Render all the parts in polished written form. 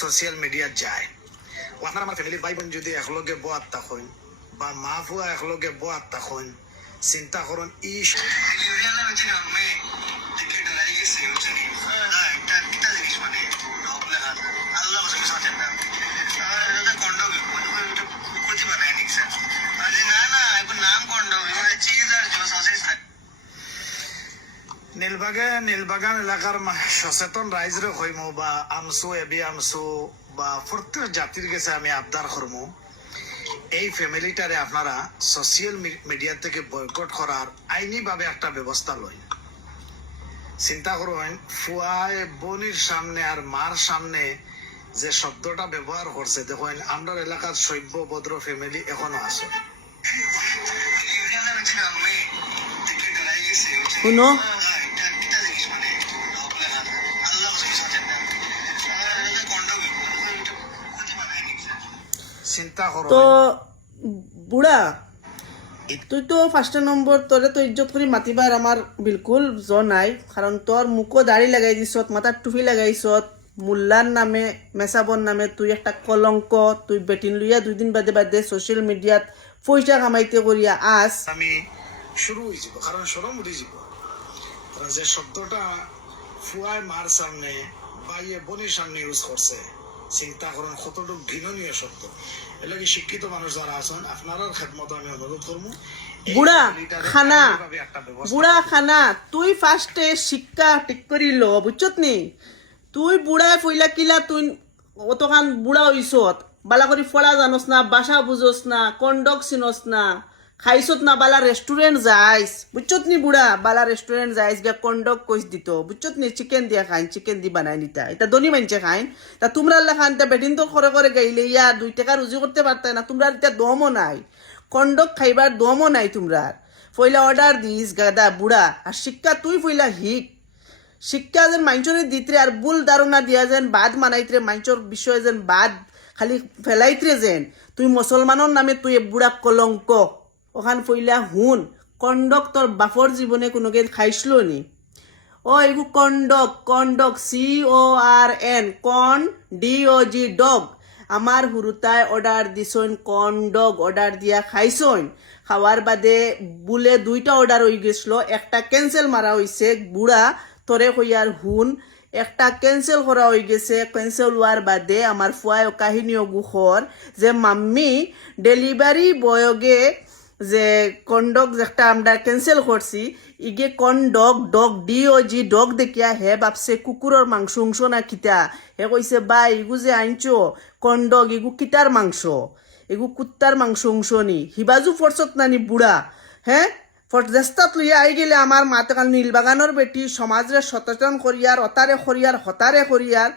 Social media যায় আপনার আমার ফ্যামিলির ভাই বোন যদি একলগে বোয়াত থাকেন বা মা ফুয়া একলগে বোয়াত থাকেন চিন্তা করুন নীলবাগান এলাকার সচেতন রাইজরে হইমু বা আমসু এবি আমসু বা প্রত্যেক জাতির কাছে আমি আবদার করমু এই ফ্যামিলিটারে আপনারা সোশ্যাল মিডিয়া থেকে বয়কট করার আইনিভাবে একটা ব্যবস্থা লই। চিন্তা করুন ফুয়ায় বোনির সামনে আর মার সামনে যে শব্দটা ব্যবহার করছে দেখুন আমরা এলাকার সভ্য ভদ্র ফ্যামিলি এখনো আছে। শুনো চিন্তা করো তো বুড়া তুই তো ফার্স্ট নম্বর তোরে তো ইজ্জত করি মাতিবার আমার বিলকুল নাই, কারণ তোর মুখও দাড়ি লাগাই দিছত, মাথার টুপি লাগাইছত, মুল্লার নামে মেসাবর নামে তুই একটা কলঙ্ক। তুই বেটিন লইয়া 2 দিন বাদে বাদে সোশ্যাল মিডিয়াত পয়সা কামাইতে করিয়া আস। আমি শুরু হয়ে যাব কারণ সরম উঠে যাব যে শব্দটা ফুয়ায় মার সামনে বাইয়ে বোনের সামনে ইউজ করছে। চিন্তা করেন কতটুকু ঘৃণনীয় শব্দ। এলাকি শিক্ষিত মানুষ যারা আছেন আপনার খেদমত আমি অনুরোধ করবো বুড়া খানা তুই ফার্স্টে শিক্ষা ঠিক করি লো বুঝছত নি। তুই বুড়ায় ফইলা কিলা তুই অতখান বুড়া হইছত, বালা করি ফলা জানোস না, বাসা বুঝোস না, কন্ডক চিনস না, খাইছত না, বালা রেস্টুরেন্ট যাইস বুঝছত নি। বুড়া বালা রেস্টুরেন্ট যাইস গিয়া কন্ডক কইস দিত বুঝছত নি। চিকেন দিয়া খাইন, চিকেন দি বানাই নিতা, এটা দনি মানছে খাইন। তা তোমরা খান তা বেটিন তো করে করে গাইলে ইয়া 2 টাকা রুজি করতে পারতে না। তোমরা এটা দমও নাই, কন্ডক খাইবার দমও নাই তোমরা। ফইলা অর্ডার দিস গাদা বুড়া। আর শিক্ষা তুই ফইলা হিক শিক্ষা যেন মাইনচরে দিতরে আর ভুল ধারণা দিয়া যেন বাদ মানাইতরে মাইনচর বিষয়ে যেন বাদ খালি ফেলাইতরে যেন তুই মুসলমানের নামে তুই বুড়া কলঙ্ক। ওখান ফইলা হুন কন্ডক তোর বাপর জীবনে কোনোকে খাইছিল নি? ও এগু কন্ডক, কন্ডক CORN কন DOG ডগ। আমার হুরুতায় অর্ডার দিছইন কন্ডক, অর্ডার দিয়া খাইছইন। খাওয়ার বাদে বুলে 2টা অর্ডার হয়ে গেছিল, একটা ক্যান্সেল মারা হয়েছে। বুড়া তোরে কইয়ার হুন একটা ক্যান্সেল করা হয়ে গেছে। ক্যান্সেল হওয়ার বাদে আমার ফুয়ায় কাহিনীও গুখর যে মাম্মি ডেলিভারি বয়গে যে কন্ডক যেটা আমরা ক্যান্সেল করছি ইগে কন্ডক ডগ DOG ডগ দেখিয়া হে ভাবছে কুকুরের মাংস অংশ না কিতা। হে কইছে বা ইগু যে আনছো কন্ডক ইগু কিতার মাংস, এগু কুত্তার মাংস অংশ নি। হিবাজু ফরসত নানি বুড়া। হ্যাঁ ফরজেস্তাত লইয়া আই গেলে আমার মাতকাল নীলবাগানের বেটি সমাজরে সচেতন করিয়ার অতারে করিয়ার হতারে করিয়ার।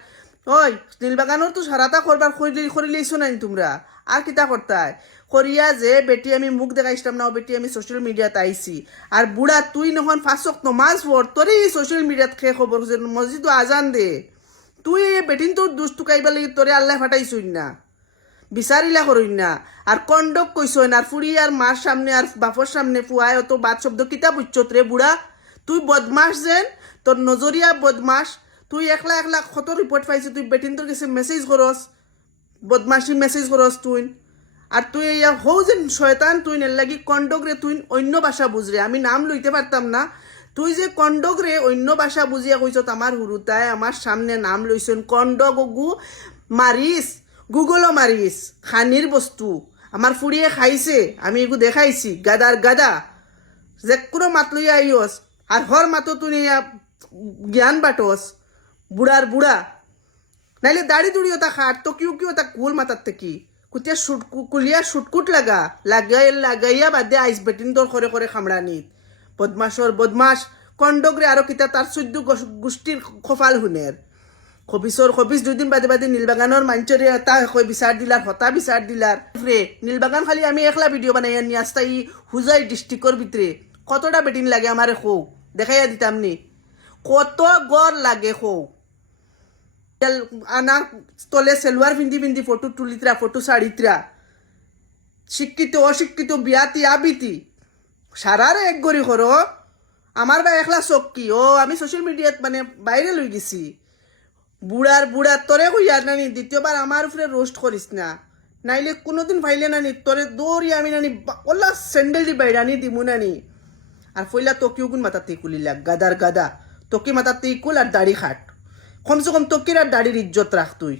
ওই নীলবাগানের তো সারাটা করবার করিলেইছো নাই তোমরা, আর কিতা করতায় করিয়া যে বেটি আমি মুখ দেখাইছিলাম না, ও বেটি আমি সোশ্যাল মিডিয়াতে আইছি। আর বুড়া তুই নখন 5 ওয়াক্ত নামাজ পড়, তোরই সোশ্যাল মিডিয়াত খেয়ে খবর মসজিদ আজান দে। তুই বেটিন তোর দুষ্টুকাইবার লাগি তোরে আল্লাহ ফাটাইছই না, বিচারিলা করই না। আর কন্ডক কইছই না। আর ফুড়ি আর মার সামনে আর বাপর সামনে ফুয়ায় অত বাদ শব্দ কিতা বুঝছত রে বুড়া? তুই বদমাস যেন, তোর নজরিয়া বদমাস। তুই একলা একলা কত রিপোর্ট পাইছি, তুই বেটিন তোর কাছে মেসেজ করস, বদমাসি মেসেজ করস তুই। আর তুই ইয়া হও যেন শয়তান তুই এর লাগি কন্ডক রে তুই অন্য ভাষা বুঝরে, আমি নাম লইতে পারতাম না। তুই যে কন্ডক রে অন্য ভাষা বুঝিয়া কইছত আমার হুরুতায় আমার সামনে নাম লইছেন কন্ডক। গু মারিস গুগলও মারিস খানির বস্তু আমার ফুড়িয়ে খাইছে, আমি এগু দেখাইছি গাদার গাদা। যে কোনো মাত লইয়া আইস আর হর মাতো তুই জ্ঞান বাটস বুড়ার বুড়া। নাইলে দাড়ি দুড়ি ওটা খাট তো কিউ কিউ ওটা কুল মাতার থেকে কুতিয়া কুলিয়া শুটকুট লাগাইয়া বাদে আইস বেটিন তোর করে করে খামড়ানিত। বদমাসর বদমাস কন্ডগরে আরো কিতা তার 14 গোষ্ঠীর খোফাল হুনের খবিসর খবিস 2 দিন বাদে বাদে নীলবাগানের মাঞ্চরে তা কই বিচার দিলার হতা বিচার দিলার রে। নীলবাগান খালি আমি একলা ভিডিও বানাইয়া নিয়ে আসতাই হুজাই ডিস্ট্রিক্টর ভিতরে কতটা বেটিন লাগে আমারে খো দেখাইয়া দিতাম নি কত গড় লাগে খো। আনা তলে সেলুয়ার পিন্ধি পিন্ধি ফটো তুলিত্রা ফটো শাড়িত্রা শিক্ষিত অশিক্ষিত বিয়াতি আবিতি সারারে এক গড়ি করো। আমার বা একলা চক্কি ও আমি সোশ্যাল মিডিয়াত মানে বাইরে লই গেছি। বুড়া তোরে কইয়া নানি দ্বিতীয়বার আমার উপরে রোস্ট করিস না, নাইলে কোনোদিন ফাইলে নানি তোরে দৌড়ি আমি নানি ওলা স্যান্ডেল দি বাইরানি দিমু নানি। আর ফইলা তোকেও কোন মাথা কুলিলা গাদার গাদা, তোকে মাথা কুল আর দাড়ি খাট, কমসে কম তোকের আর দাড়ির ইজ্জত রাখ তুই।